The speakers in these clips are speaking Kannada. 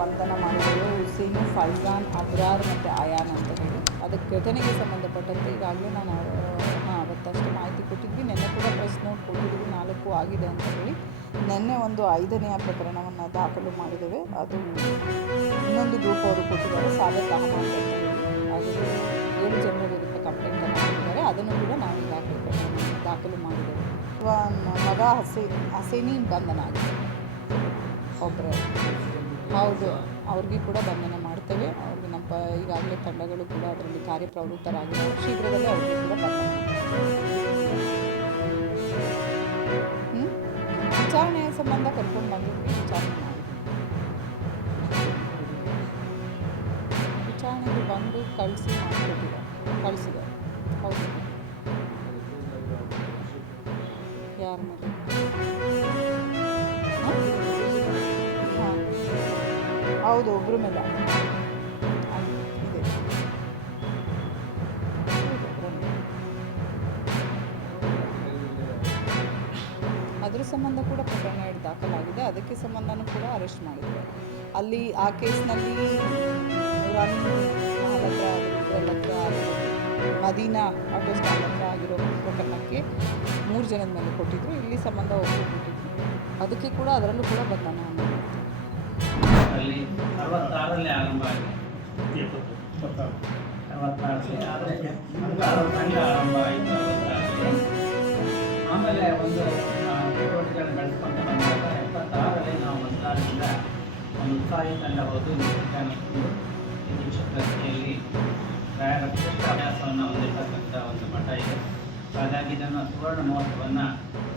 ಬಂಧನ ಮಾಡಿದರು. ಹುಸೇನು, ಫೈಜಾನ್, ಅಬ್ರಾರ್ ಮತ್ತು ಆಯಾನ್ ಅಂತ ಹೇಳಿ. ಅದಕ್ಕೆ ಘಟನೆಗೆ ಸಂಬಂಧಪಟ್ಟಂತೆ ಈಗಾಗಲೇ ನಾನು ಅವತ್ತಷ್ಟು ಮಾಹಿತಿ ಕೊಟ್ಟಿದ್ವಿ. ನಿನ್ನೆ ಕೂಡ ಪ್ರೆಸ್ ನೋಟ್ ಕೊಟ್ಟಿದ್ವಿ, 4 ಆಗಿದೆ ಅಂತ ಹೇಳಿ. ನಿನ್ನೆ ಒಂದು 5ನೇ ಪ್ರಕರಣವನ್ನು ದಾಖಲು ಮಾಡಿದ್ದೇವೆ. ಅದು ಇನ್ನೊಂದು ಗ್ರೂಪ್ ಅವರು ಕೊಟ್ಟಿದ್ದಾರೆ, ಸಾದತ್ ಅಹಮದ್ ಅಂತ ಹೇಳಿ. ಅದು 7 ಜನರ ವಿರುದ್ಧ ಕಂಪ್ಲೇಂಟನ್ನು ಮಾಡಿದ್ದಾರೆ. ಅದನ್ನು ಕೂಡ ನಾವು ಈಗಾಗಲೇ ದಾಖಲು ಮಾಡಿದ್ದೇವೆ. ಮಗ ಹಸೇನಿ ಬಂಧನ ಆಗಿದೆ. ಒಬ್ಬರೇ ಹೌದು, ಅವ್ರಿಗೆ ಕೂಡ ಬಂಧನ ಮಾಡ್ತೇವೆ. ಅವ್ರಿಗೆ ನಮ್ಮ ಈಗಾಗಲೇ ತಂಡಗಳು ಕೂಡ ಅದರಲ್ಲಿ ಕಾರ್ಯಪ್ರವೃತ್ತರಾಗಿದ್ದಾರೆ. ಶೀಘ್ರದಲ್ಲೇ ಅವ್ರಿಗೆ ಕೂಡ ಬಂಧನ ವಿಚಾರಣೆಯ ಸಂಬಂಧ ಕರ್ಕೊಂಡು ಬಂದಿದ್ವಿ. ವಿಚಾರಣೆಗೆ ಬಂದು ಕಳಿಸಿದ್ದಾರೆ. ಹೌದು, ಯಾರ ಮೇಲೆ? ಹಾಂ, ಹೌದು, ಒಬ್ಬರ ಮೇಲೆ ಇದೆ. ಅದ್ರ ಸಂಬಂಧ ಕೂಡ ಪ್ರಕರಣ ದಾಖಲಾಗಿದೆ. ಅದಕ್ಕೆ ಸಂಬಂಧನೂ ಕೂಡ ಅರೆಸ್ಟ್ ಮಾಡಿದ್ದಾರೆ. ಅಲ್ಲಿ ಆ ಕೇಸ್ನಲ್ಲಿ ರಾಣಿ ಮಹಲ್ ಹತ್ರ ಮದೀನಾ ಆಟೋ ಸ್ಟ್ಯಾಂಡ್ ಹತ್ರ ಆಗಿರೋ ಪ್ರಕರಣಕ್ಕೆ 3 ಜನದ ಮೇಲೆ ಕೊಟ್ಟಿದ್ರು. ಇಲ್ಲಿ ಸಂಬಂಧ ಒಬ್ಬರು ಕೊಟ್ಟಿದ್ರು. ಅದಕ್ಕೆ ಕೂಡ ಅದರಲ್ಲೂ ಕೂಡ ಬಂಧನ ಅಲ್ಲಿ 66ರಲ್ಲಿ ಆರಂಭ ಆಗಿ 66ರಲ್ಲಿ ಆರಂಭ ಆಯಿತು. ಆಮೇಲೆ ಒಂದು ಚಟುವಟಿಕೆಗಳನ್ನು ಬೆಳೆಸ್ಕೊಂತ ಬಂದಾಗ 76ರಲ್ಲಿ ನಾವು ಮಂತ್ರಾಲಯದಿಂದ ಒಂದು ಉತ್ಸಾಹಿ ತಂಡ ಹೋದು ಶಿಕ್ಷಕರಲ್ಲಿ ರಾಯರ ಶ್ರೇಷ್ಠ ಅಭ್ಯಾಸವನ್ನು ಹೊಂದಿರತಕ್ಕಂಥ ಒಂದು ಮಠ ಇದೆ. ಹಾಗಾಗಿ ಇದನ್ನು ಸುವರ್ಣ ಮಹೋತ್ಸವವನ್ನು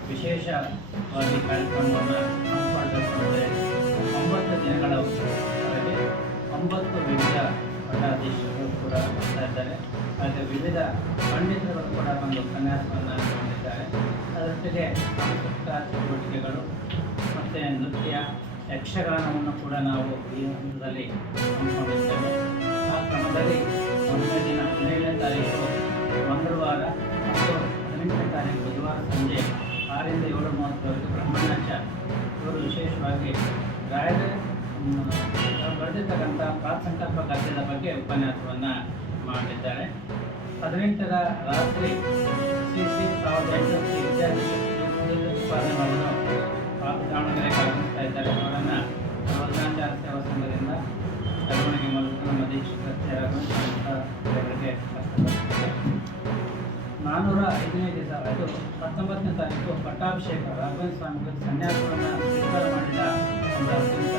ವಿಶೇಷವಾಗಿ ಕಾರ್ಯಕ್ರಮವನ್ನು ಹಮ್ಮಿಕೊಳ್ಬೇಕು ಅಂದರೆ 9 ದಿನಗಳವರೆಗೆ 9 ವಿವಿಧ ಮಠಾಧೀಶರು ಕೂಡ ಬರ್ತಾ ಇದ್ದಾರೆ. ಹಾಗೆ ವಿವಿಧ ಪಂಡಿತರು ಕೂಡ ಒಂದು ಉಪನ್ಯಾಸವನ್ನು ಮಾಡಿದ್ದಾರೆ. ಅದರೊಟ್ಟಿಗೆ ಸಾಂಸ್ಕೃತಿಕ ಚಟುವಟಿಕೆಗಳು ಮತ್ತು ನೃತ್ಯ, ಯಕ್ಷಗಾನವನ್ನು ಕೂಡ ನಾವು ಈ ಹಂತದಲ್ಲಿ ಹಮ್ಮಿಕೊಂಡಿದ್ದೇವೆ. ಆ ಕ್ರಮದಲ್ಲಿ 1ನೇ ದಿನ 17ನೇ ತಾರೀಕು ಮಂಗಳವಾರ ಮತ್ತು 18ನೇ ತಾರೀಕು ಬುಧವಾರ ಸಂಜೆ 6ರಿಂದ 7:30ವರೆಗೆ ಬ್ರಹ್ಮಣ್ಯಾಚ ಇವರು ವಿಶೇಷವಾಗಿ ರಾಯರ ಬರೆದಿರ್ತಕ್ಕಂಥ ಪ್ರಾಸಂಕಲ್ಪ ಗದ್ಯದ ಬಗ್ಗೆ ಉಪನ್ಯಾಸವನ್ನು ಮಾಡಿದ್ದಾರೆ. 18ರ ರಾತ್ರಿ ಶ್ರೀ 1800 ವಿದ್ಯಾರ್ಥಿ ಉತ್ಪಾದನೆ ಮಾಡಲು ದಾವಣಗೆರೆಗೆ ಆಗಮಿಸ್ತಾ ಇದ್ದಾರೆ. ಅವರನ್ನು ವರ್ಗಾಂಚಾರ ಸೇವಾ ಸಂಘದಿಂದ ಮೆರವಣಿಗೆ ಮೂಲಕ ನಮ್ಮ ದೀಕ್ಷಿತರಿಗೆ 405ನೇ ದಿವಸ, ಅದು 19ನೇ ತಾರೀಕು ಪಟ್ಟಾಭಿಷೇಕ ರಾಘವೇಂದ್ರ ಸ್ವಾಮಿಗಳು ಸನ್ಯಾಸವನ್ನು ಸ್ವೀಕಾರ ಮಾಡಿದ ಒಂದು ಅತ್ಯಂತ